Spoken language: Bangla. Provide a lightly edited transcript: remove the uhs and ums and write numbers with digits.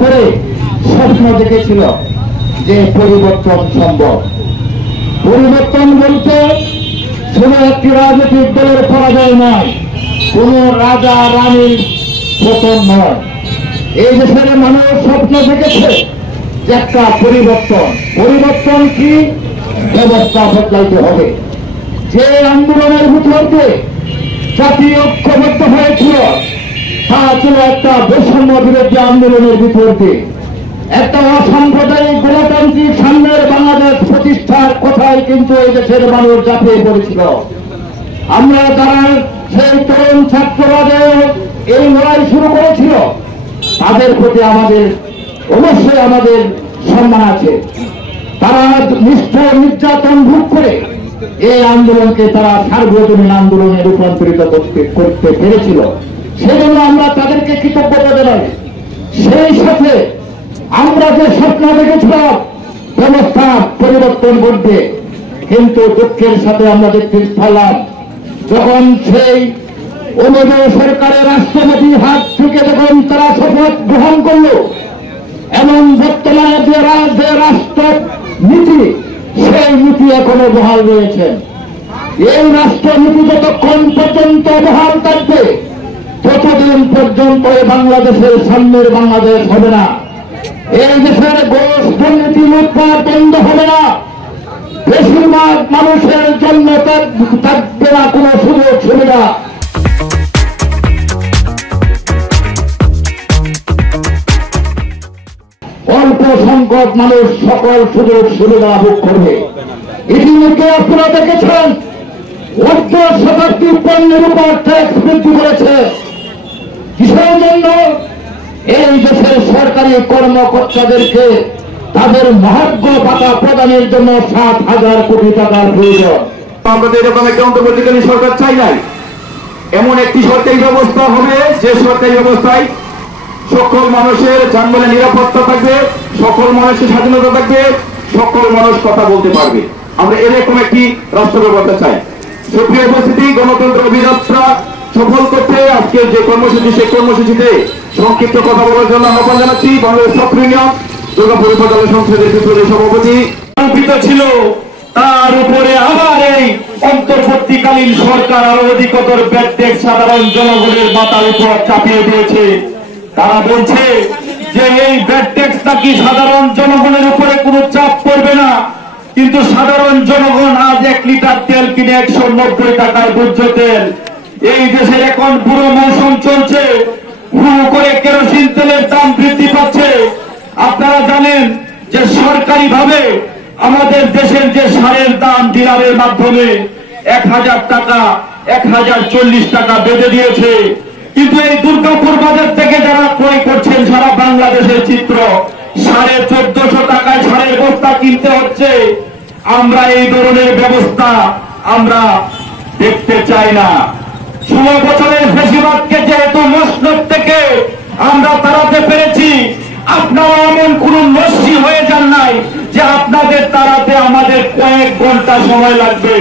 করে স্বপ্ন দেখেছিল যে পরিবর্তন সম্ভব। পরিবর্তন বলতে শুধু একটি রাজনৈতিক দলের পরাজয় নয়, কোন রাজা রানীর পতন নয়। এই দেশের মানুষ স্বপ্ন দেখেছে যে একটা পরিবর্তন। পরিবর্তন কি? ব্যবস্থা বদলাইতে হবে। যে আন্দোলনের ভিতর দিয়ে জাতি ঐক্যবদ্ধ হয়েছিল তা ছিল একটা বৈষম্য বিরোধী আন্দোলনের ভিতর দিয়ে একটা অসাম্প্রদায়িক গণতান্ত্রিক সামনের বাংলাদেশ প্রতিষ্ঠার কথাই কিন্তু এই দেশের মানুষ ঝাঁপিয়ে পড়েছিল। আমরা যারা সেই তরুণ ছাত্রবাদে এই লড়াই শুরু করেছিল তাদের প্রতি অবশ্যই আমাদের সম্মান আছে। তারা নিষ্ঠুর নির্যাতন ভোগ করে এই আন্দোলনকে তারা সার্বজনীন আন্দোলনে রূপান্তরিত করতে পেরেছিল। সেজন্য আমরা তাদেরকে কৃতজ্ঞতা জানাই। সেই সাথে আমরা যে স্বপ্ন দেখেছিলাম ব্যবস্থা পরিবর্তন করবে, কিন্তু দুঃখের সাথে আমরা দেখতে পেলাম যখন সেই অনুদয় সরকারের রাষ্ট্রপতির হাত থেকে যখন তারা শপথ গ্রহণ করল এবং বর্তমানে যে রাষ্ট্র নীতি সেই নীতি এখনো বহাল রয়েছে। এই রাষ্ট্রনীতি যতক্ষণ পর্যন্ত বহাল থাকবে ততদিন পর্যন্ত বাংলাদেশের সামনের বাংলাদেশ হবে না। এই দেশের ঘোষ দুর্নীতি লুটপাট বন্ধ হবে না। বেশিরভাগ মানুষের জন্য থাকবে না কোন সুযোগ সুবিধা। অল্প সংখ্যক মানুষ সকল সুযোগ সুবিধা ভোগ করবে। ইতিমধ্যে আপনারা দেখেছেন অর্ধ শতাব্দী পণ্যের উপর ট্যাক্স বৃদ্ধি করেছে। কিসের জন্য? এই দেশের সরকারি কর্মকর্তাদেরকে তাদের মহার্ঘ ভাতা প্রদানের জন্য 7,000 কোটি টাকার প্রয়োজন। আমরা তো এরকম একটা অন্তর্বর্তীকালীন সরকার চাই নাই। এমন একটি সরকারি ব্যবস্থা হবে যে সরকারি ব্যবস্থায় সকল মানুষের যানবাহনের নিরাপত্তা থাকবে, সকল মানুষের স্বাধীনতা থাকবে, সকল মানুষ কথা বলতে পারবে। আমরা এরকম একটি রাষ্ট্র ব্যবস্থা চাই। সুপ্রিয় উপস্থিতি, গণতন্ত্র অভিযাত্রা সফল করতে আজকে যে কর্মসূচি সেই কর্মসূচিতে সংক্ষিপ্ত কথা বলার জন্য আহ্বান জানাচ্ছি বাংলাদেশ ছাত্র ইউনিয়ন দুর্গাপুর উপজেলা সংসদের বিপ্লবী সভাপতি ছিল। তার উপরে আবার এই অন্তর্বর্তীকালীন সরকার আরো অধিকতর ব্যাড ট্যাক্স সাধারণ জনগণের মাথার উপর চাপিয়ে দিয়েছে। তারা বলছে যে এই ব্যাড ট্যাক্স নাকি সাধারণ জনগণের উপরে কোনো চাপ পড়বে না, কিন্তু সাধারণ জনগণ আজ 1 লিটার তেল কিনে 190 টাকার ভোজ্য তেল। এই দেশের এখন পুরো মৌসুম চলছে, হুড় করে কেরোসিন তেলের দাম বৃদ্ধি পাচ্ছে। আপনারা জানেন যে সরকারি ভাবে আমাদের দেশের যে সারের দাম ডিলারের মাধ্যমে 1000 টাকা 1040 টাকা বেঁধে দিয়েছে, কিন্তু এই দুর্গাপুর বাজার থেকে যারা ক্রয় করছেন সারা বাংলাদেশের চিত্র 1450 টাকায় সারের বস্তা কিনতে হচ্ছে। আমরা এই ধরনের ব্যবস্থা আমরা দেখতে চাই না। 16 বছরের ফ্যাসিবাদকে যেহেতু মসনদ থেকে আমরা তাড়াতে পেরেছি, আপনারা এমন কোন লস্যি হয়ে যান নাই যে আপনাদের তাড়াতে আমাদের কয়েক ঘন্টা সময় লাগবে।